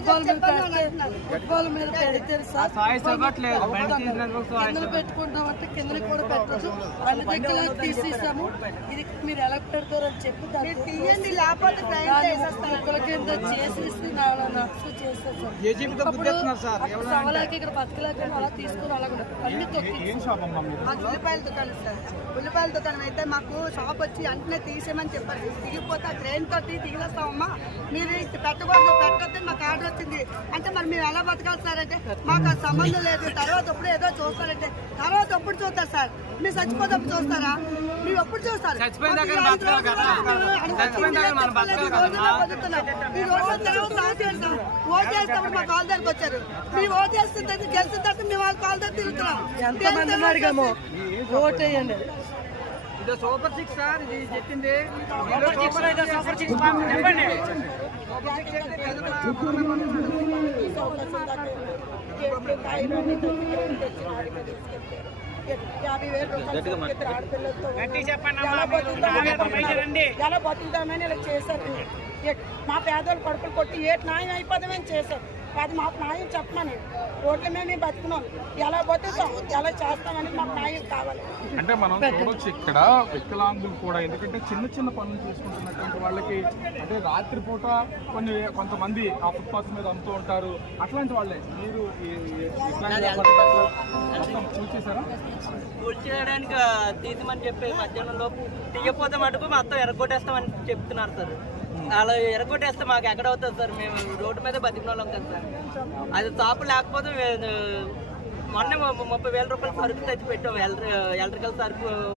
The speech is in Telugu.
పెట్టుకుంటాం, ఫుట్బాల్ మీద పెడతారు సార్, కింద పెట్టుకుంటాం అంటే కింద కూడా పెట్టచ్చు, అన్ని దగ్గర తీసేసాము. ఇది మీరు ఎలా పెడతారని చెప్పి తీయండి, లేకపోతే కింద చేసేసి నర్సు చేస్తారు సార్. సవలాకి ఇక్కడ బతకలేక అలా తీసుకుని అలా అన్ని ఉల్లిపాయల దుకాణం సార్. ఉల్లిపాయల దుకాణం అయితే మాకు షాప్ వచ్చి వెంటనే తీసేయమని చెప్పారు. దిగిపోతే ట్రైన్ తోటి దిగిలేస్తామమ్మా, మీరు పెట్టకూడదు, పెట్టొద్దని మాకు ఆర్డర్ వచ్చింది అంటే మరి మేము ఎలా బతకాలి సార్ అంటే మాకు అది సంబంధం లేదు. తర్వాత ఎప్పుడు ఏదో చూస్తారంటే తర్వాత ఎప్పుడు చూస్తారు సార్? మీరు చచ్చిపోతప్పుడు చూస్తారా? మీరు ఎప్పుడు చూస్తారు? ఓటు చేసినప్పుడు మా కాల్ దగ్గరకు వచ్చారు, మీరు ఓటు చేస్తుంటే గెలిచిన తర్వాత మేము వాళ్ళ కాల్ దగ్గర తిరుగుతున్నాం. ఓట్ వేయండి. ఇది సూపర్ సిక్స్ సార్, ఇది చెప్పింది ఎలా బతుకుతామని ఇలా చేశారు. మా పేదోళ్ళు కడుపులు కొట్టి ఏ న్యాయం అయిపోదామని చేశారు. అది మాకు న్యాయం చెప్పమని రోడ్ల మేము బతుకున్నాం, ఎలా బతుకుతాం, ఎలా చేస్తామని మాకు న్యాయం కావాలి. అంటే మనం చూడొచ్చు ఇక్కడ వికలాంగులు కూడా, ఎందుకంటే చిన్న చిన్న పనులు చేసుకుంటున్నటువంటి వాళ్ళకి అంటే రాత్రిపూట కొంతమంది ఆ ఫుట్పాత్ మీద అమ్ముతూ ఉంటారు. అట్లాంటి వాళ్ళే మీరు చూసేసారా? చేయడానికి తీసిమని చెప్పి మధ్యాహ్నం లోపు తీయపోతే మటుకు మొత్తం ఎరగొట్టేస్తామని చెప్తున్నారు సార్. అలా ఎరగొట్టేస్తే మాకు ఎక్కడ అవుతుంది సార్? మేము రోడ్డు మీద బతికిన వాళ్ళం కదా సార్. అది తాపు లేకపోతే మొన్న 30,000 రూపాయలు సరుకు తెచ్చి పెట్టాము, ఎలక్ట్రికల్ సరుకు.